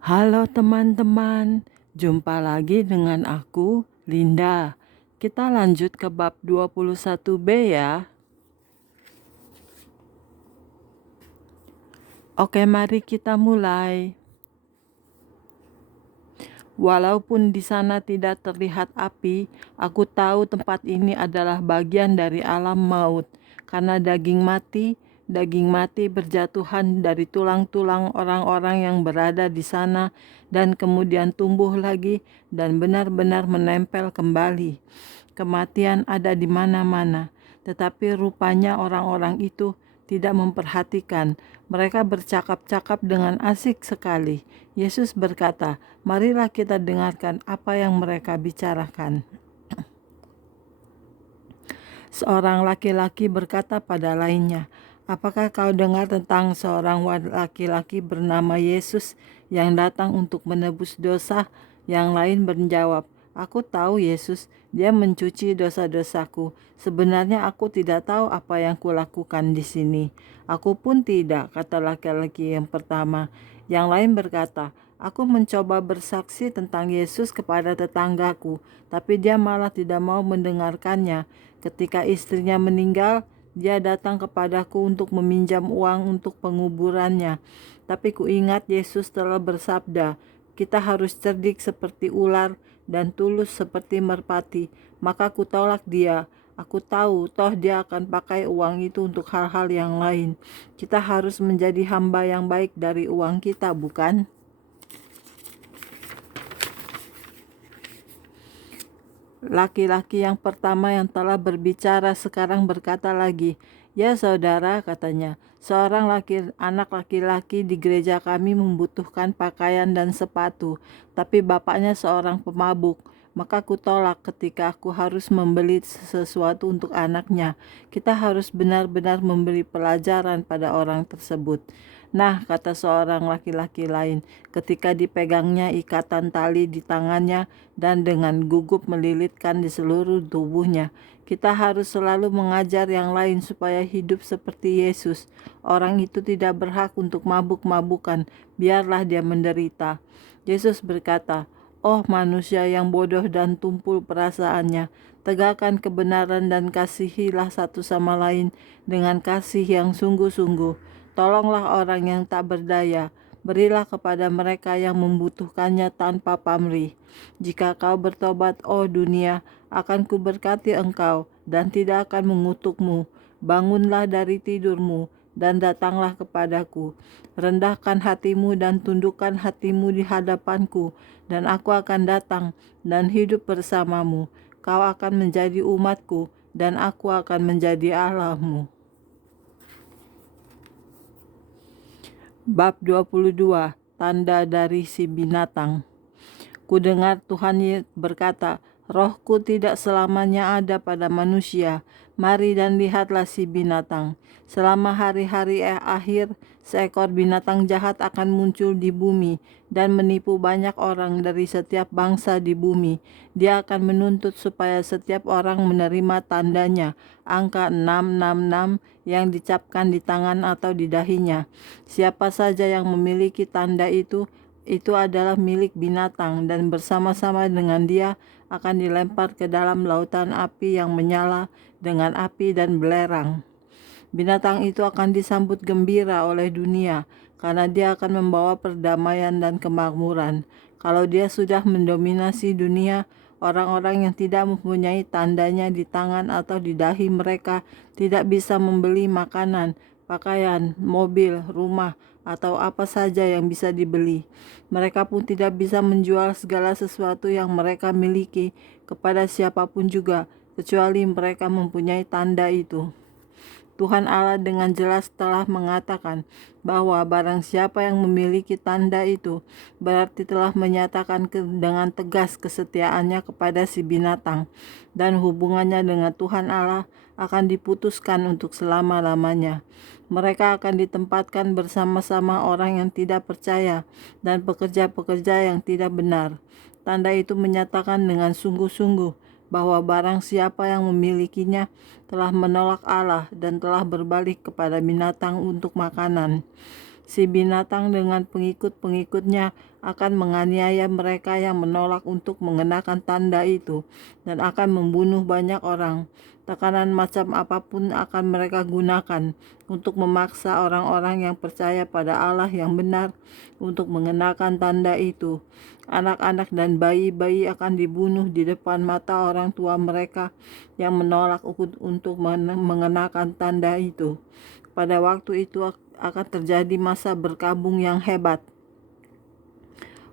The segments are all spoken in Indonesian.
Halo teman-teman, jumpa lagi dengan aku, Linda. Kita lanjut ke bab 21b ya. Oke, mari kita mulai. Walaupun di sana tidak terlihat api, aku tahu tempat ini adalah bagian dari alam maut, karena daging mati berjatuhan dari tulang-tulang orang-orang yang berada di sana dan kemudian tumbuh lagi dan benar-benar menempel kembali. Kematian ada di mana-mana, tetapi rupanya orang-orang itu tidak memperhatikan. Mereka bercakap-cakap dengan asik sekali. Yesus berkata, "Marilah kita dengarkan apa yang mereka bicarakan." Seorang laki-laki berkata pada lainnya, "Apakah kau dengar tentang seorang laki-laki bernama Yesus yang datang untuk menebus dosa?" Yang lain menjawab, "Aku tahu Yesus, dia mencuci dosa-dosaku. Sebenarnya aku tidak tahu apa yang kulakukan di sini." "Aku pun tidak," kata laki-laki yang pertama. Yang lain berkata, "Aku mencoba bersaksi tentang Yesus kepada tetanggaku, tapi dia malah tidak mau mendengarkannya. Ketika istrinya meninggal, dia datang kepadaku untuk meminjam uang untuk penguburannya. Tapi kuingat Yesus telah bersabda, kita harus cerdik seperti ular dan tulus seperti merpati. Maka kutolak dia. Aku tahu toh dia akan pakai uang itu untuk hal-hal yang lain. Kita harus menjadi hamba yang baik dari uang kita, bukan?" Laki-laki yang pertama yang telah berbicara sekarang berkata lagi, "Ya saudara," katanya, "seorang anak laki-laki di gereja kami membutuhkan pakaian dan sepatu, tapi bapaknya seorang pemabuk. Maka kutolak ketika aku harus membeli sesuatu untuk anaknya. Kita harus benar-benar memberi pelajaran pada orang tersebut." "Nah," kata seorang laki-laki lain, ketika dipegangnya ikatan tali di tangannya dan dengan gugup melilitkan di seluruh tubuhnya, "kita harus selalu mengajar yang lain supaya hidup seperti Yesus. Orang itu tidak berhak untuk mabuk-mabukan, biarlah dia menderita." Yesus berkata, "Oh manusia yang bodoh dan tumpul perasaannya, tegakkan kebenaran dan kasihilah satu sama lain dengan kasih yang sungguh-sungguh. Tolonglah orang yang tak berdaya, berilah kepada mereka yang membutuhkannya tanpa pamrih. Jika kau bertobat, oh dunia, akan kuberkati engkau dan tidak akan mengutukmu. Bangunlah dari tidurmu dan datanglah kepadaku. Rendahkan hatimu dan tundukkan hatimu di hadapanku, dan aku akan datang dan hidup bersamamu. Kau akan menjadi umatku, dan aku akan menjadi Allahmu." Bab 22, Tanda dari si binatang. Kudengar Tuhan berkata, "Rohku tidak selamanya ada pada manusia. Mari dan lihatlah si binatang. Selama hari-hari akhir, seekor binatang jahat akan muncul di bumi dan menipu banyak orang dari setiap bangsa di bumi. Dia akan menuntut supaya setiap orang menerima tandanya, angka 666 yang dicapkan di tangan atau di dahinya. Siapa saja yang memiliki tanda itu adalah milik binatang, dan bersama-sama dengan dia akan dilempar ke dalam lautan api yang menyala dengan api dan belerang. Binatang itu akan disambut gembira oleh dunia, karena dia akan membawa perdamaian dan kemakmuran. Kalau dia sudah mendominasi dunia, orang-orang yang tidak mempunyai tandanya di tangan atau di dahi mereka tidak bisa membeli makanan, pakaian, mobil, rumah, atau apa saja yang bisa dibeli. Mereka pun tidak bisa menjual segala sesuatu yang mereka miliki kepada siapapun juga, kecuali mereka mempunyai tanda itu. Tuhan Allah dengan jelas telah mengatakan bahwa barang siapa yang memiliki tanda itu berarti telah menyatakan dengan tegas kesetiaannya kepada si binatang, dan hubungannya dengan Tuhan Allah akan diputuskan untuk selama-lamanya. Mereka akan ditempatkan bersama-sama orang yang tidak percaya dan pekerja-pekerja yang tidak benar. Tanda itu menyatakan dengan sungguh-sungguh bahwa barang siapa yang memilikinya telah menolak Allah dan telah berbalik kepada binatang untuk makanan. Si binatang dengan pengikut-pengikutnya akan menganiaya mereka yang menolak untuk mengenakan tanda itu dan akan membunuh banyak orang. Tekanan macam apapun akan mereka gunakan untuk memaksa orang-orang yang percaya pada Allah yang benar untuk mengenakan tanda itu. Anak-anak dan bayi-bayi akan dibunuh di depan mata orang tua mereka yang menolak untuk mengenakan tanda itu. Pada waktu itu akan terjadi masa berkabung yang hebat.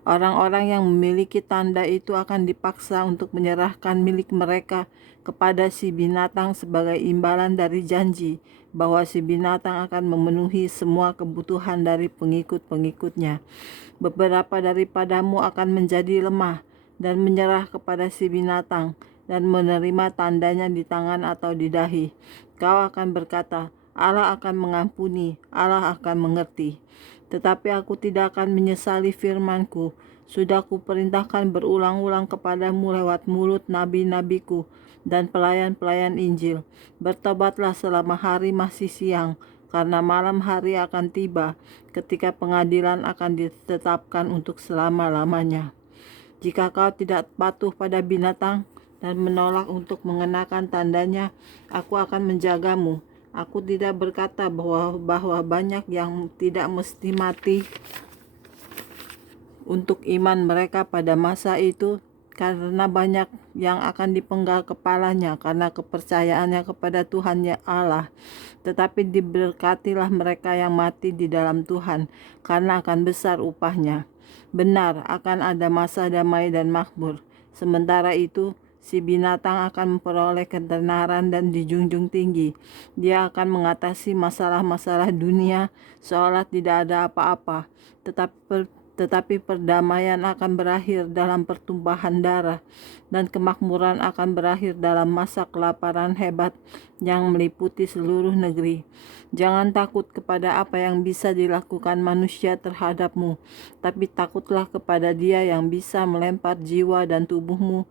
Orang-orang yang memiliki tanda itu akan dipaksa untuk menyerahkan milik mereka kepada si binatang sebagai imbalan dari janji bahwa si binatang akan memenuhi semua kebutuhan dari pengikut-pengikutnya. Beberapa daripadamu akan menjadi lemah dan menyerah kepada si binatang dan menerima tandanya di tangan atau di dahi. Kau akan berkata, Allah akan mengampuni, Allah akan mengerti. Tetapi aku tidak akan menyesali firman-Ku. Sudah kuperintahkan berulang-ulang kepadamu lewat mulut nabi-nabiku dan pelayan-pelayan Injil. Bertobatlah selama hari masih siang, karena malam hari akan tiba ketika pengadilan akan ditetapkan untuk selama-lamanya. Jika kau tidak patuh pada binatang dan menolak untuk mengenakan tandanya, aku akan menjagamu. Aku tidak berkata bahwa banyak yang tidak mesti mati untuk iman mereka pada masa itu, karena banyak yang akan dipenggal kepalanya karena kepercayaannya kepada Tuhan ya Allah. Tetapi diberkatilah mereka yang mati di dalam Tuhan, karena akan besar upahnya. Benar, akan ada masa damai dan makmur. Sementara itu, si binatang akan memperoleh ketenaran dan dijunjung tinggi. Dia akan mengatasi masalah-masalah dunia seolah tidak ada apa-apa. Tetapi perdamaian akan berakhir dalam pertumpahan darah, dan kemakmuran akan berakhir dalam masa kelaparan hebat yang meliputi seluruh negeri. Jangan takut kepada apa yang bisa dilakukan manusia terhadapmu, tapi takutlah kepada Dia yang bisa melempar jiwa dan tubuhmu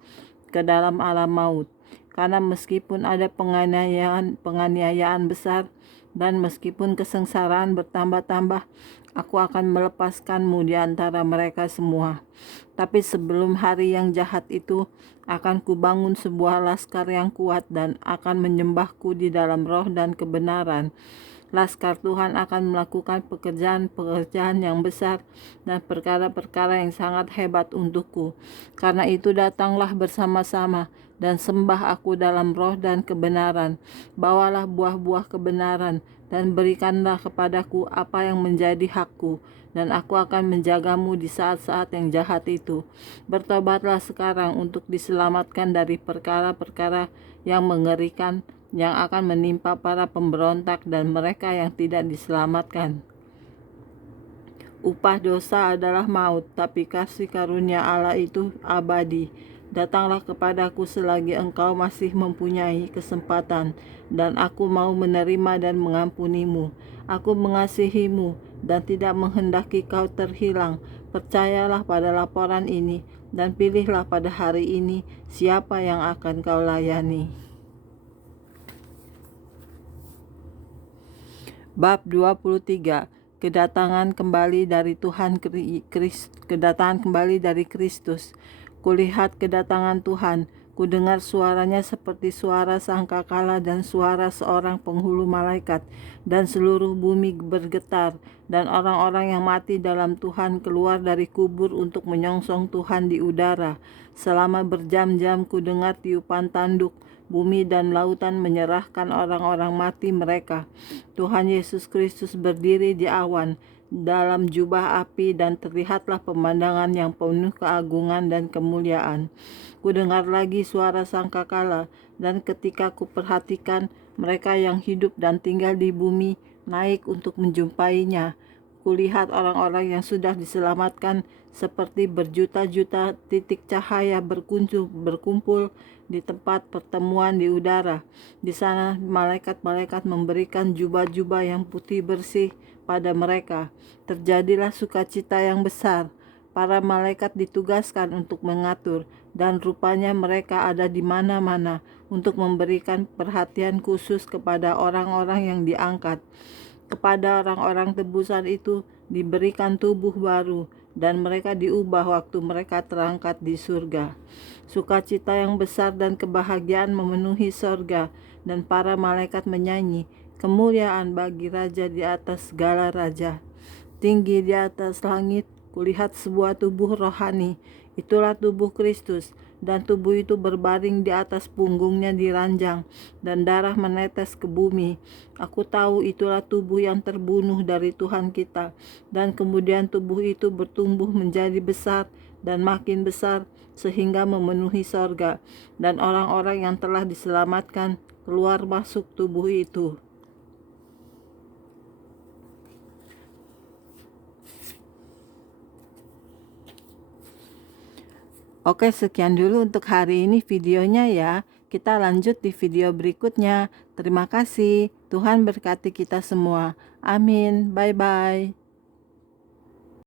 ke dalam alam maut. Karena meskipun ada penganiayaan besar dan meskipun kesengsaraan bertambah-tambah, aku akan melepaskanmu di antara mereka semua. Tapi sebelum hari yang jahat itu, akan kubangun sebuah laskar yang kuat dan akan menyembahku di dalam roh dan kebenaran. Laskar Tuhan akan melakukan pekerjaan-pekerjaan yang besar dan perkara-perkara yang sangat hebat untukku. Karena itu datanglah bersama-sama dan sembah aku dalam roh dan kebenaran. Bawalah buah-buah kebenaran dan berikanlah kepadaku apa yang menjadi hakku, dan aku akan menjagamu di saat-saat yang jahat itu. Bertobatlah sekarang untuk diselamatkan dari perkara-perkara yang mengerikan yang akan menimpa para pemberontak dan mereka yang tidak diselamatkan. Upah dosa adalah maut, tapi kasih karunia Allah itu abadi. Datanglah kepadaku selagi engkau masih mempunyai kesempatan, dan aku mau menerima dan mengampunimu. Aku mengasihimu dan tidak menghendaki kau terhilang. Percayalah pada laporan ini, dan pilihlah pada hari ini siapa yang akan kau layani. Bab 23. Kedatangan kembali dari kedatangan kembali dari Kristus. Kulihat kedatangan Tuhan, kudengar suaranya seperti suara sangkakala dan suara seorang penghulu malaikat, dan seluruh bumi bergetar, dan orang-orang yang mati dalam Tuhan keluar dari kubur untuk menyongsong Tuhan di udara. Selama berjam-jam kudengar tiupan tanduk, bumi dan lautan menyerahkan orang-orang mati mereka. Tuhan Yesus Kristus berdiri di awan dalam jubah api, dan terlihatlah pemandangan yang penuh keagungan dan kemuliaan. Kudengar lagi suara sangkakala, dan ketika kuperhatikan, mereka yang hidup dan tinggal di bumi naik untuk menjumpainya. Kulihat orang-orang yang sudah diselamatkan seperti berjuta-juta titik cahaya berkumpul di tempat pertemuan di udara. Di sana malaikat-malaikat memberikan jubah-jubah yang putih bersih pada mereka. Terjadilah sukacita yang besar. Para malaikat ditugaskan untuk mengatur, dan rupanya mereka ada di mana-mana untuk memberikan perhatian khusus kepada orang-orang yang diangkat. Kepada orang-orang tebusan itu diberikan tubuh baru, dan mereka diubah waktu mereka terangkat di surga. Sukacita yang besar dan kebahagiaan memenuhi sorga, dan para malaikat menyanyi, kemuliaan bagi Raja di atas segala raja. Tinggi di atas langit, kulihat sebuah tubuh rohani, itulah tubuh Kristus, dan tubuh itu berbaring di atas punggungnya diranjang, dan darah menetes ke bumi. Aku tahu itulah tubuh yang terbunuh dari Tuhan kita, dan kemudian tubuh itu bertumbuh menjadi besar dan makin besar, sehingga memenuhi sorga, dan orang-orang yang telah diselamatkan keluar masuk tubuh itu. Oke, sekian dulu untuk hari ini videonya ya. Kita lanjut di video berikutnya. Terima kasih. Tuhan berkati kita semua. Amin. Bye-bye.